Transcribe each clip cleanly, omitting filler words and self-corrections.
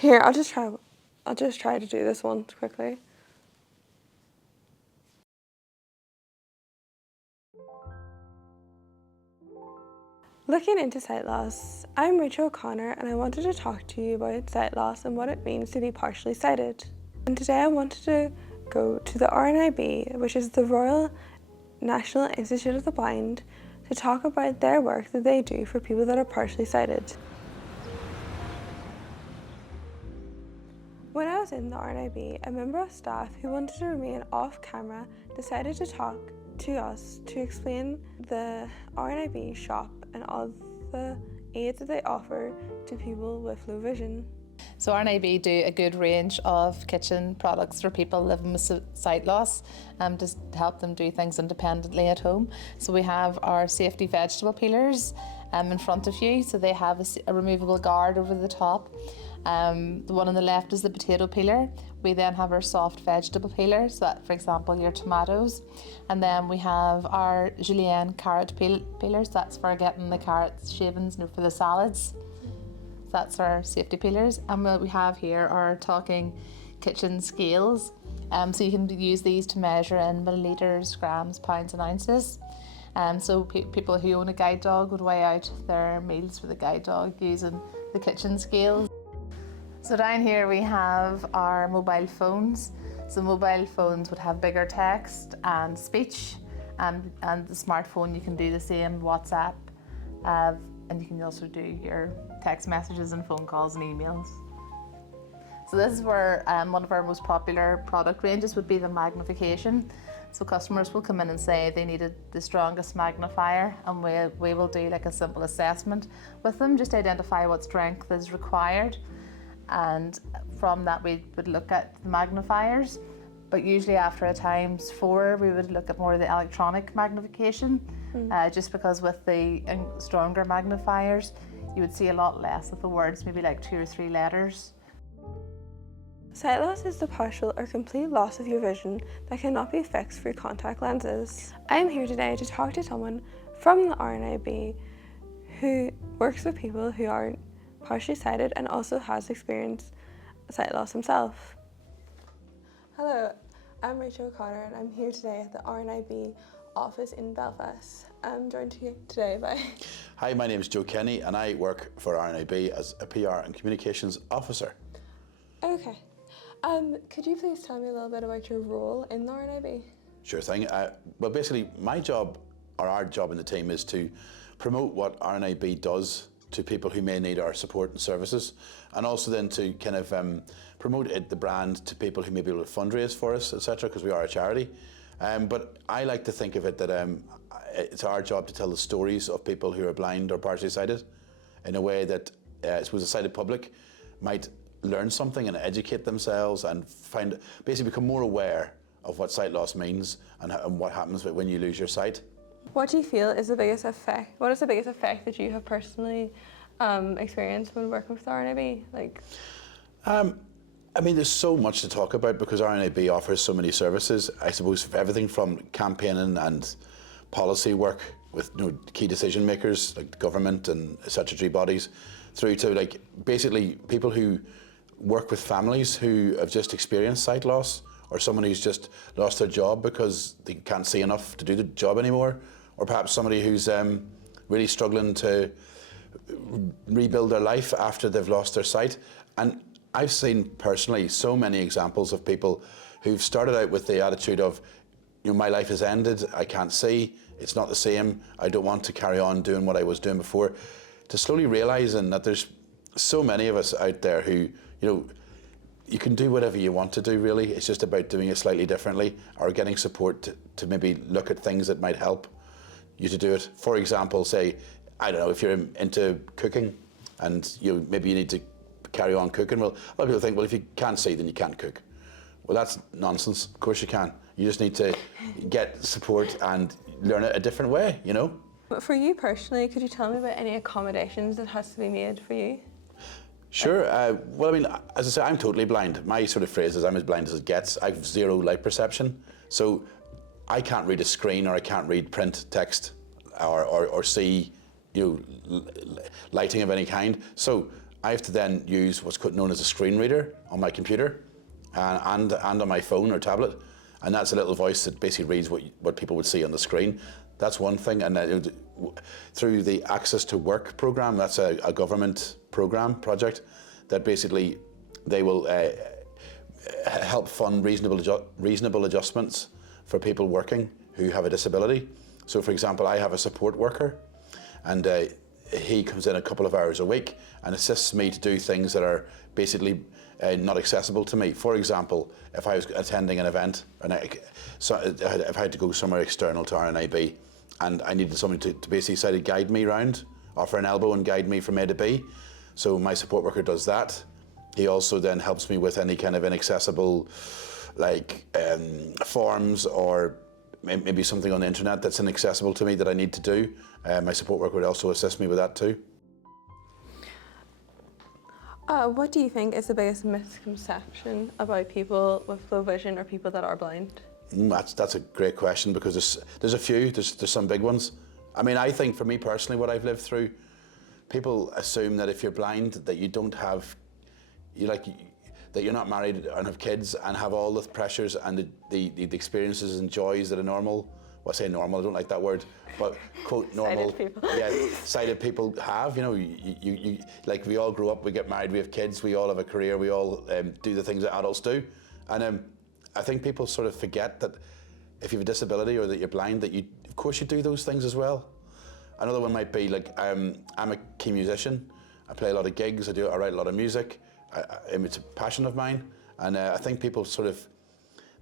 Here, I'll just try to do this one quickly. Looking into sight loss, I'm Rachel O'Connor and I wanted to talk to you about sight loss and what it means to be partially sighted. And today I wanted to go to the RNIB, which is the Royal National Institute of the Blind, to talk about their work that they do for people that are partially sighted. When I was in the RNIB, a member of staff who wanted to remain off camera decided to talk to us to explain the RNIB shop and all the aids that they offer to people with low vision. So RNIB do a good range of kitchen products for people living with sight loss, to help them do things independently at home. So we have our safety vegetable peelers in front of you. So they have a removable guard over the top. The one on the left is the potato peeler. We then have our soft vegetable peeler, so that, for example, your tomatoes. And then we have our julienne carrot peelers. That's for getting the carrots shavings for the salads. That's our safety peelers. And what we have here are talking kitchen scales. So you can use these to measure in millilitres, grams, pounds and ounces. So people who own a guide dog would weigh out their meals for the guide dog using the kitchen scales. So down here we have our mobile phones. So mobile phones would have bigger text and speech, and the smartphone you can do the same, WhatsApp, and you can also do your text messages and phone calls and emails. So this is where one of our most popular product ranges would be the magnification. So customers will come in and say they needed the strongest magnifier, and we will do like a simple assessment with them, just identify what strength is required. And from that we would look at the magnifiers, but usually after a times 4 we would look at more of the electronic magnification, just because with the stronger magnifiers you would see a lot less of the words, maybe like 2 or 3 letters. Sight loss is the partial or complete loss of your vision that cannot be fixed through contact lenses. I am here today to talk to someone from the RNIB who works with people who are partially sighted and also has experienced sight loss himself. Hello, I'm Rachel O'Connor and I'm here today at the RNIB office in Belfast. I'm joined here today by... Hi, my name is Joe Kenny and I work for RNIB as a PR and communications officer. Okay. Could you please tell me a little bit about your role in the RNIB? Sure thing. Well, basically my job, or our job in the team, is to promote what RNIB does to people who may need our support and services, and also then to kind of promote the brand to people who may be able to fundraise for us, etc., because we are a charity. But I like to think of it that it's our job to tell the stories of people who are blind or partially sighted in a way that I suppose the sighted public might learn something and educate themselves and basically become more aware of what sight loss means and what happens when you lose your sight. What do you feel is the biggest effect? What is the biggest effect that you have personally experienced when working with the RNIB? I mean, there's so much to talk about because RNIB offers so many services. I suppose everything from campaigning and policy work with key decision makers like the government and statutory bodies, through to like basically people who work with families who have just experienced sight loss, or someone who's just lost their job because they can't see enough to do the job anymore, or perhaps somebody who's really struggling to rebuild their life after they've lost their sight. And I've seen personally so many examples of people who've started out with the attitude of, my life has ended, I can't see, it's not the same, I don't want to carry on doing what I was doing before, to slowly realising that there's so many of us out there who, you can do whatever you want to do really, it's just about doing it slightly differently or getting support to maybe look at things that might help you to do it. For example, say, I don't know, if you're into cooking and maybe you need to carry on cooking, well, a lot of people think, well, if you can't see, then you can't cook. Well, that's nonsense. Of course you can. You just need to get support and learn it a different way, But for you personally, could you tell me about any accommodations that has to be made for you? Sure. Well, I mean, as I say, I'm totally blind. My sort of phrase is I'm as blind as it gets. I have zero light perception. So I can't read a screen, or I can't read print text or see lighting of any kind. So I have to then use what's known as a screen reader on my computer and on my phone or tablet, and that's a little voice that basically reads what people would see on the screen. That's one thing, and through the Access to Work program, that's a government project that basically they will help fund reasonable adjustments for people working who have a disability. So, for example, I have a support worker, and he comes in a couple of hours a week and assists me to do things that are basically not accessible to me. For example, if I was attending an event and if I had to go somewhere external to RNIB and I needed somebody to basically try to guide me around, offer an elbow and guide me from A to B. So my support worker does that. He also then helps me with any kind of inaccessible like forms or maybe something on the internet that's inaccessible to me that I need to do. My support worker would also assist me with that too. What do you think is the biggest misconception about people with low vision or people that are blind? That's a great question, because there's a few, there's some big ones. I mean, I think for me personally, what I've lived through, people assume that if you're blind, that you don't have, that you're not married and have kids and have all the pressures and the experiences and joys that are normal. Well, I say normal, I don't like that word, but quote normal. Sighted people. Yeah, sighted people have. You know, you like we all grow up, we get married, we have kids, we all have a career, we all do the things that adults do, and I think people sort of forget that if you have a disability or that you're blind, that of course you do those things as well. Another one might be like I'm a key musician. I play a lot of gigs. I write a lot of music. It's a passion of mine, and I think people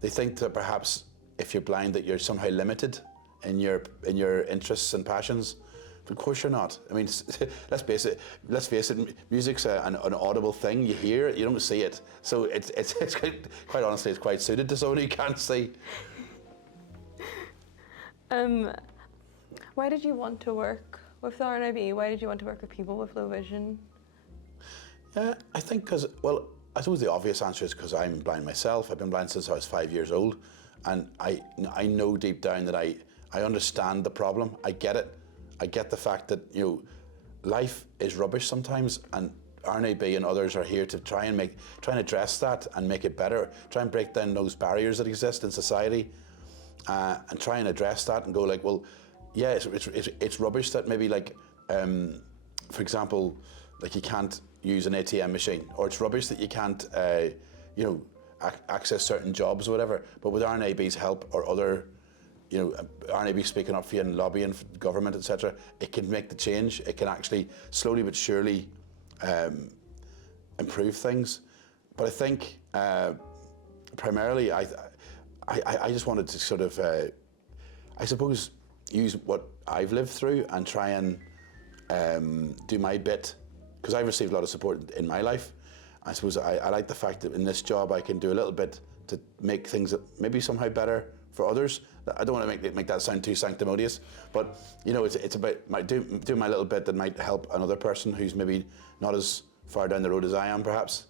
they think that perhaps if you're blind that you're somehow limited in your interests and passions. But of course you're not. I mean, let's face it. Music's an audible thing. You hear it, you don't see it. So it's quite honestly, it's quite suited to someone who can't see. Why did you want to work with the RNIB? Why did you want to work with people with low vision? I think because, well, I suppose the obvious answer is because I'm blind myself. I've been blind since I was 5 years old, and I know deep down that I understand the problem. I get it. I get the fact that, you know, life is rubbish sometimes, and RNIB and others are here to try and address that and make it better. Try and break down those barriers that exist in society, and try and address that and go like, well, yeah, it's rubbish that maybe like, for example, like you can't use an ATM machine, or it's rubbish that you can't, access certain jobs or whatever. But with RNIB's help or other, RNIB speaking up for you and lobbying for government, etc., it can make the change. It can actually slowly but surely improve things. But I think primarily, I just wanted to sort of, I suppose, use what I've lived through and try and do my bit, because I've received a lot of support in my life. I suppose I like the fact that in this job I can do a little bit to make things maybe somehow better for others. I don't want to make that sound too sanctimonious, but it's about doing my little bit that might help another person who's maybe not as far down the road as I am, perhaps.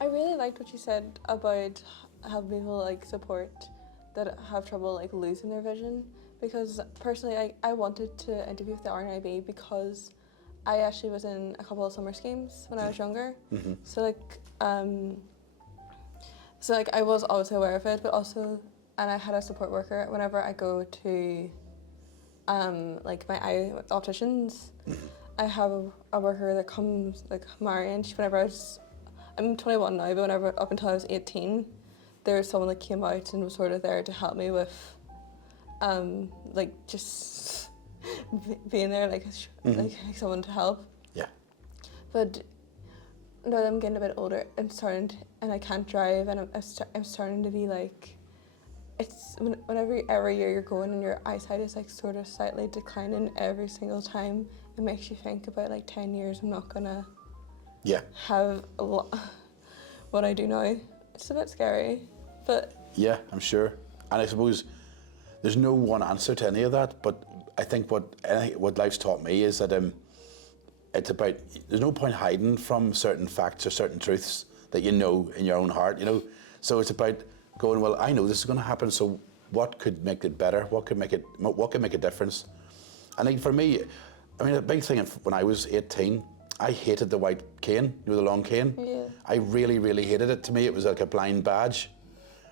I really liked what you said about helping people like support that have trouble like losing their vision, because personally I wanted to interview with the RNIB because I actually was in a couple of summer schemes when I was younger. Mm-hmm. So I was also aware of it, but also, and I had a support worker whenever I go to my eye opticians. Mm-hmm. I have a worker that comes, like Marion. I'm 21 now, but whenever up until I was 18, there was someone that came out and was sort of there to help me with just being there, like someone to help. Yeah. But now that I'm getting a bit older, and I can't drive, and I'm starting to be like, it's whenever every year you're going and your eyesight is like sort of slightly declining every single time, it makes you think about like 10 years I'm not gonna have a lot what I do now. It's a bit scary, but yeah, I'm sure. And I suppose there's no one answer to any of that, but I think what life's taught me is that it's about, there's no point hiding from certain facts or certain truths that you know in your own heart, So it's about going, well, I know this is going to happen, so what could make it better? What could make a difference? And for me, I mean, a big thing when I was 18, I hated the white cane, you know, the long cane. Yeah. I really, really hated it. To me, it was like a blind badge.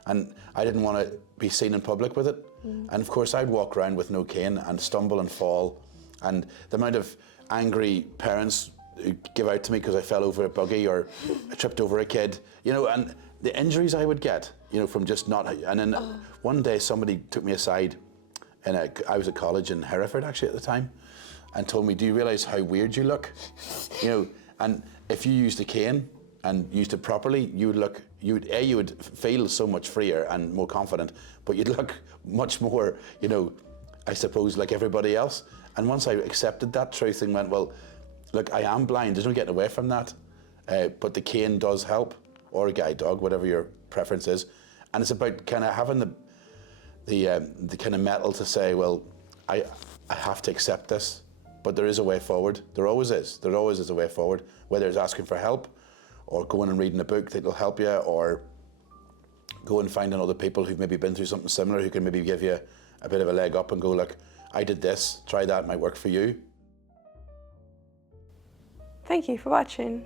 And I didn't want to be seen in public with it. And of course, I'd walk around with no cane and stumble and fall. And the amount of angry parents who give out to me because I fell over a buggy or I tripped over a kid, you know, and the injuries I would get, you know, from just not. And then one day somebody took me aside, and I was at college in Hereford actually at the time, and told me, "Do you realise how weird you look?" You know, and if you used a cane and used it properly, you would feel so much freer and more confident, but you'd look much more, you know, I suppose, like everybody else. And once I accepted that truth and went, well, look, I am blind, there's no getting away from that, but the cane does help, or a guide dog, whatever your preference is. And it's about kind of having the kind of mettle to say, well, I have to accept this, but there is a way forward. There always is. There always is a way forward, whether it's asking for help, or going and reading a book that will help you, or go and finding other people who've maybe been through something similar who can maybe give you a bit of a leg up and go, look, I did this, try that, it might work for you. Thank you for watching.